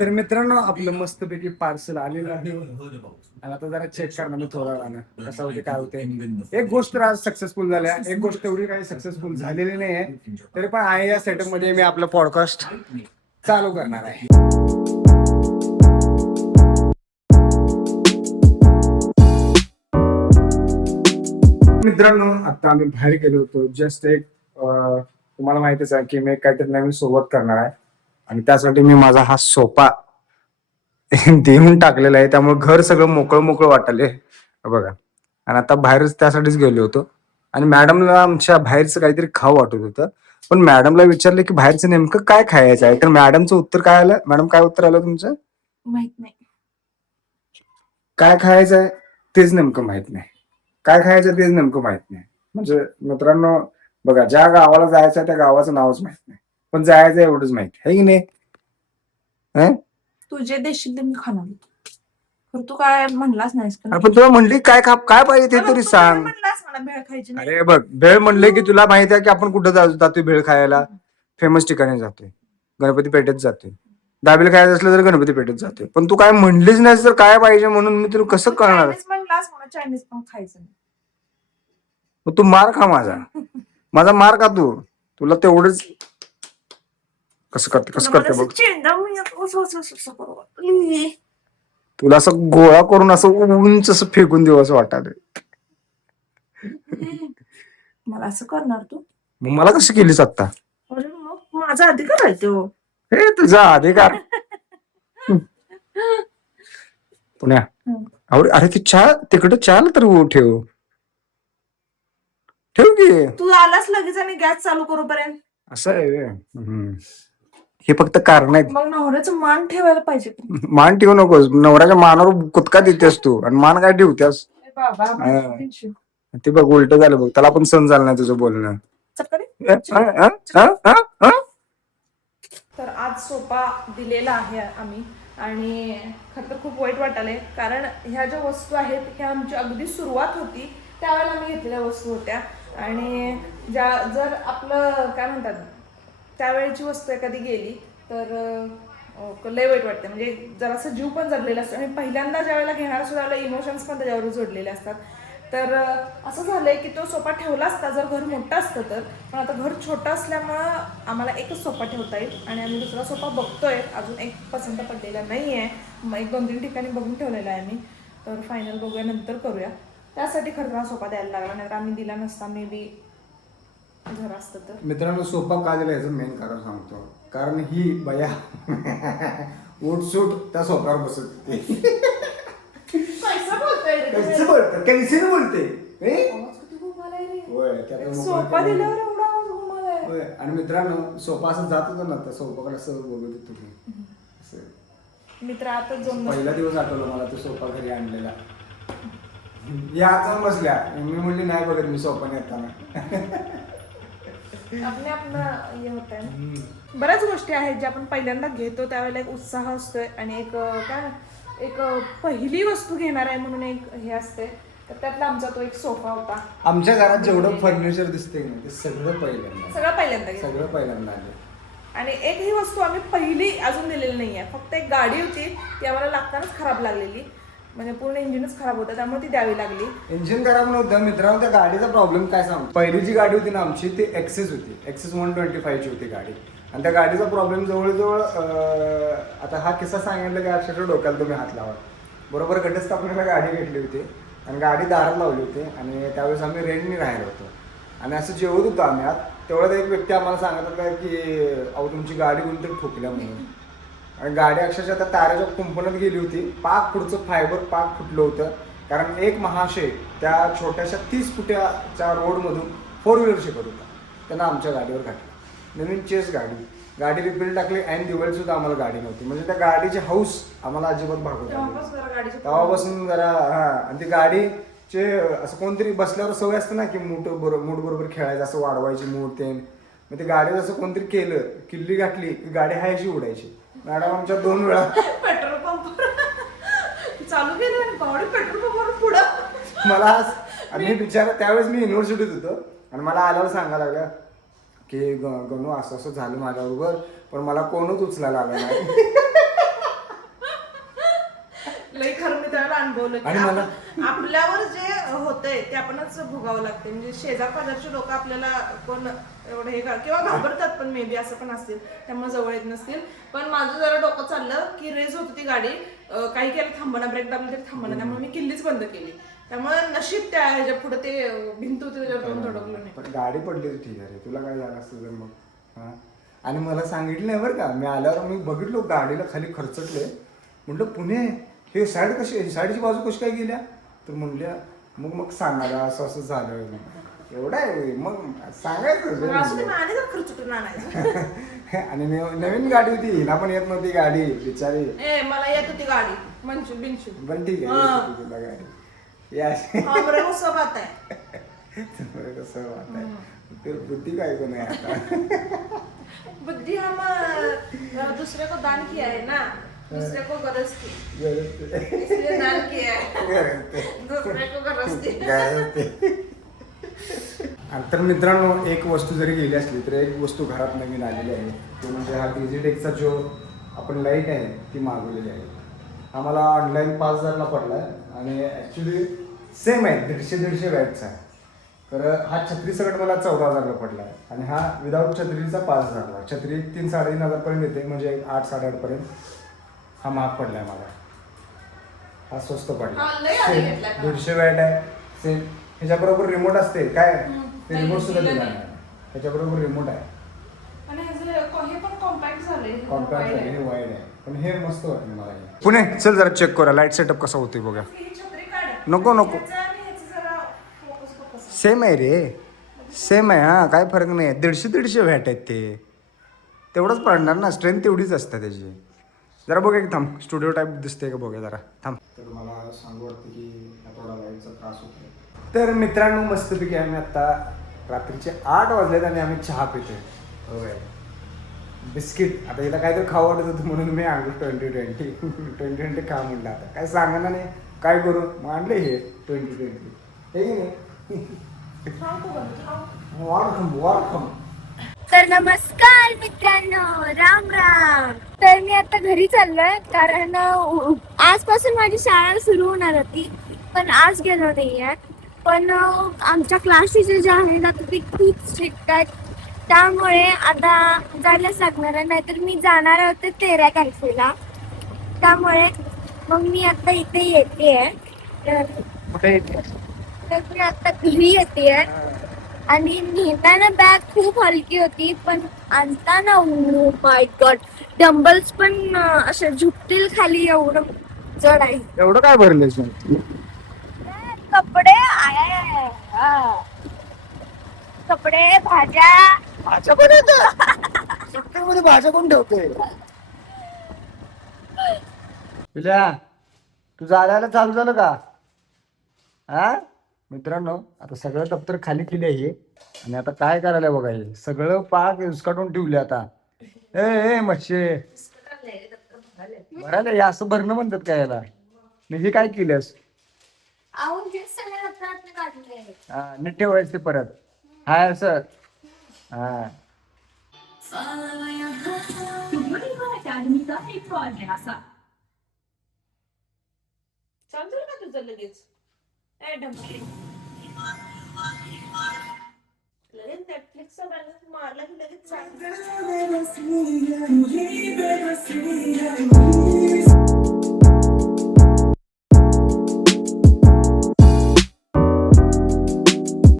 तर मित्रांनो आपलं मस्तपैकी पार्सल आलेलं आहे आणि आता जरा चेक करणार मी थोडा वेळानं कसं होते काय होते. एक गोष्ट आज सक्सेसफुल झाल्या, एक गोष्ट एवढी काही सक्सेसफुल झालेली नाही आहे. तरी पण आहे या सेटअप मध्ये मी आपलं पॉडकास्ट चालू करणार आहे. मित्रांनो आता आम्ही बाहेर गेलो होतो. जस्ट एक तुम्हाला माहितीच आहे की मी काहीतरी नवीन सुरुवात करणार आहे आणि त्यासाठी मी माझा हा सोफा देऊन टाकलेला आहे. त्यामुळे घर सगळं मोकळं मोकळं वाटले बघा. आणि आता बाहेरच त्यासाठीच गेलो होतो आणि मॅडमला आमच्या बाहेरचं काहीतरी खाऊ वाटत होतं. पण मॅडमला विचारलं की बाहेरचं नेमकं काय खायचं आहे, तर मॅडमचं उत्तर काय आलं? मॅडम काय उत्तर आलं तुमचं? माहित नाही. काय खायचं आहे तेच नेमकं माहित नाही. काय खायचं तेच नेमकं माहित नाही. म्हणजे मित्रांनो बघा, ज्या गावाला जायचं त्या गावाचं नावच माहित नाही, पण जायचं एवढंच माहित आहे की नाही. तुझे देशील ते मी खाणार. तर तू काय म्हणलाच नाहीस का? आपण तुला म्हणली काय काय पाहिजे ते तरी सांग. म्हणलास मला भेळ खायची नाही. अरे बघ, भेळ म्हणले की तुला माहिती आहे की आपण कुठं जातोय भेळ खायला? फेमस ठिकाणी जातोय, गणपती पेठेत जातोय. दाबेली खायचं असलं तर गणपती पेठेत जातोय. पण तू काय म्हणलीच नाही तर काय पाहिजे म्हणून मी तुला कसं कळणार? चायनीज म्हणलास मला चायनीज पण खायचं नाही. मग तू मार खा माझा मार का तू? तुला तेवढंच कसं करते बघ. तुला असं गोळा करून असं उंच असं फेकून देऊ असं वाटायला. मला असं करणार तू? मग मला कसं केलीस आता? अरे मग माझा अधिकार आहे तो. हे तुझा अधिकार. पुण्या अरे ती चहा तिकडे चहाला तर ठेव की. तू आलास लगेच आणि गॅस चालू करूपर्यंत. असं आहे. हे फक्त कारण आहेत. मग नवऱ्याचं मान ठेवायला पाहिजे. मान ठेवू नकोस. नवऱ्याच्या मानावर कुदका देतेस तू आणि मान काय ठेवतेस? ते बघ उलट झालं बघ. त्याला पण सण झालं नाही तुझं बोलणं. तर आज सोफा दिलेला आहे आम्ही आणि खरं तर खूप वाईट वाटायलंय, कारण ह्या ज्या वस्तू आहेत ह्या आमची अगदी सुरुवात होती त्यावेळेला आम्ही घेतलेल्या वस्तू होत्या. आणि जर आपलं काय म्हणतात त्यावेळेची वस्तू एखादी गेली तर लय वाईट वाटते. म्हणजे जरासं जीव पण जडलेला असतो आणि पहिल्यांदा ज्या वेळेला घेणार सुद्धा इमोशन्स पण त्याच्यावर जोडलेले असतात. तर असं झालंय की तो सोफा ठेवला असता जर घर मोठं असतं तर. पण आता घर छोटं असल्यामुळं आम्हाला एकच सोफा ठेवता येईल आणि आम्ही दुसरा सोफा बघतोय. अजून एक पसंत पडलेला नाही आहे. मग 1-2-3 ठिकाणी बघून ठेवलेला आहे मी. तर फायनल बघूया, नंतर करूया. त्यासाठी खरं हा सोफा द्यायला लागला, नाही तर आम्ही दिला नसता मे बी घर असतं तर. मित्रांनो सोफा का दिला याचं मेन कारण सांगतो. कारण ही बया उठसूट त्या सोफ्यावर बसत होती. कैसे बोलते सोफा दिल्यावर एवढा आवाज घुमालाय. आणि मित्रांनो सोफा असं जात होतं ना त्या सोफाकडे असं बघत होतो तुम्ही असं. मित्र आता पहिला दिवस आठवला मला तो सोफा घरी आणलेला. या जाऊन बसल्या. मी म्हणली नाही बघत मी सोफा येताना. आपलं हे होत आहे. बऱ्याच गोष्टी आहेत ज्या आपण पहिल्यांदा घेतो त्यावेळेला एक उत्साह असतोय आणि एक पहिली वस्तू घेणार आहे म्हणून एक हे असते. तर त्यातला आमचा तो एक सोफा होता. आमच्या घरात जेवढं फर्निचर दिसते ना ते सगळं पहिल्यांदा आलं. आणि एक ही वस्तू आम्ही पहिली अजून दिलेली नाहीये. फक्त एक गाडी होती ती आम्हाला लागतानाच खराब लागलेली. म्हणजे पूर्ण इंजिनच खराब होतं त्यामुळे ती द्यावी लागली. इंजिन खराब नव्हतं मित्रांनो. त्या गाडीचा प्रॉब्लेम काय सांगतो. पहिली जी गाडी होती ना आमची ती एक्सेस होती. एक्सेस 125 होती गाडी. आणि त्या गाडीचा प्रॉब्लेम जवळजवळ आता हा किस्सा सांगितलं की अक्षरशः डोक्याला तुम्ही हात लावा. बरोबर घटस्थापनेला गाडी घेतली होती आणि गाडी दारात लावली होती आणि त्यावेळेस आम्ही रेंटनी राहिलो होतो आणि असं जेवत होतो आम्ही आत. तेवढ्यात एक व्यक्ती आम्हाला सांगत होता की अहो तुमची गाडी कोणतरी ठोकल्या म्हणून. आणि गाडी अक्षरशः त्या ताराच्या कुंपणात गेली होती. पाक पुढचं फायबर पाक फुटलं होतं. कारण एक महाशय त्या छोट्याशा 30 फुटाच्या रोडमधून 4 व्हीलर शिकत होता. त्यांना आमच्या गाडीवर घातलं. नवीन चेस गाडी रिपेअर टाकली आणि दिवाळी सुद्धा आम्हाला गाडी नव्हती. म्हणजे त्या गाडीची हाऊस आम्हाला अजिबात भागवत आली. तेव्हापासून जरा आणि ती गाडीचे असं कोणतरी बसल्यावर सवय असतं ना की मूड बरोबर खेळायचं, असं वाढवायची मूड ते. मग ते गाडीत असं कोणतरी केलं किल्ली घातली की गाडी हाय अशी उडायची. मॅडम आमच्या 2 वेळा पेट्रोल पंप चालू केलं आणि पावडे पेट्रोल पंपावर पुढं मला मी बिचारा त्यावेळेस मी युनिव्हर्सिटीत होतो आणि मला आल्यावर सांगायला लागलं की गणू असं असं झालं माझ्याबरोबर पण मला कोणच उचलायला आलं नाही. थांबवलं की आणि मला आपल्यावर जे होतंय ते आपणच भोगावं लागते. म्हणजे शेजार पाजारची लोक आपल्याला कोण एवढं हे किंवा घाबरतात पण मे बी असं पण असेल, त्यामुळे जवळ येत नसतील. पण माझं जरा डोकं चाललं की रेस होती ती गाडी, काही केलं थांबना, ब्रेक दाबला तरी थांबना, त्यामुळे मी किल्लीच बंद केली. त्यामुळे नशीब त्या ह्याच्या पुढे ते भिंत होती त्याच्यावर दोन धडकलं नाही. पण गाडी पडली ठीक आहे रे, तुला काय झालं असतं तर मग. हा आणि मला सांगितलं नाही बरं का, मी आल्यावर मी बघितलो गाडीला खाली खरचटले. म्हटलं पुणे हे साईड कशी, साईडची बाजू कशी काय गेल्या, तर म्हणल्या मग सांगायला असं असं झालं. एवढं आहे मग सांगायचं. आणि नवीन गाडी होती ना, पण येत नव्हती गाडी बिचारी. मला येत होती गाडी मंचू बिंचू. पण ठीक आहे तुला गाडी कसं बात आहे. कसं बात आहे, बुद्धी काय कोण आहे आता. बुद्धि हम दूसरे को दान किया है ना, दूसरे को गरज थी इसलिए दान किया है, दूसरे को गरज थी. तर मित्रांनो, एक वस्तू जरी गेली असली तर एक वस्तू घरात नवीन आलेली आहे, तो म्हणजे हा डिजिटेकचा जो आपण लाईट आहे ती मागवलेली आहे. हा मला ऑनलाईन 5,000ला पडला आहे आणि ॲक्च्युली सेम आहे, 150 वॅटचा आहे. तर हा छत्री सकट मला 14,000ला पडला आहे आणि हा विदाऊट छत्रीचा 5,000ला. छत्री 3-3,500 पर्यंत येते, म्हणजे 8-8.5 हा महाग पडला आहे मला. हा स्वस्त पडला, 150 वॅट आहे सेम. ह्याच्याबरोबर रिमोट असते काय, ते रिमोट सुद्धा दिला नाही, ह्याच्याबरोबर रिमोट आहे. कॉम्पॅक्ट आहे, हे वाईड आहे, पण हे मस्त वाटलं मला. पुणे चल जरा चेक करा लाईट सेटअप कसा होतोय बघा. नको सेम आहे रे, सेम आहे. हा काय फरक नाही, 150 वॅट आहेत ते, तेवढंच पडणार ना, स्ट्रेंथ तेवढीच असते त्याची. जरा बघ एक थांब, स्टुडिओ टाईप दिसते का बघा जरा थांब. तर मला सांगू वाटतं की थोडा लाईटचा त्रास होतो. तर मित्रांनो, मस्तपैकी आम्ही आता रात्रीचे 8 वाजलेत आणि आम्ही चहा पितोय. होय, बिस्किट. आता हिला काहीतरी खावं वाटत होतं म्हणून मी आणलं 2020 खा म्हणलं. आता काय सांगणार नाही काय करू, मग आणले हे 2020. हे की नाही. तर नमस्कार मित्रांनो, राम राम. तर मी आता घरी चाललोय कारण आजपासून माझी शाळा सुरू होणार होती, पण आज गेलो नाहीये. पण आमच्या क्लास टीचर ज्या आहेत आता ती खूप स्ट्रिक्ट आहेत, त्यामुळे आता जायलाच लागणार आहे. नाहीतर मी जाणार होते 13 तारखेला, त्यामुळे मग मी आता इथे येते. तर मी आता घरी येते आणि नेताना बॅग खूप हलकी होती, पण आणताना ओ माय गॉड, डंबल्स पण असे झुकतील खाली, एवढं जड आहे. एवढं काय भरलेस कपडे कपडे, भाज्या पण येतं भाज्या कोण ठेवते. तुझ्या तुझं आल्याला चालू झालं का. हा मित्रांनो, आता सगळं दप्तर खाली केली आहे आणि आता काय करायला बघा, हे सगळं पाक उसकाटून ठेवले. आता ए मच्छे भरायला, हे असं भरणं म्हणतात काय याला. हे काय केलंस, नीट ठेवायचं ते परत. Hi sir. हा चालू का तुझं लगेच नेटफ्लिक्सचा बॅलन्स मारला की लगेच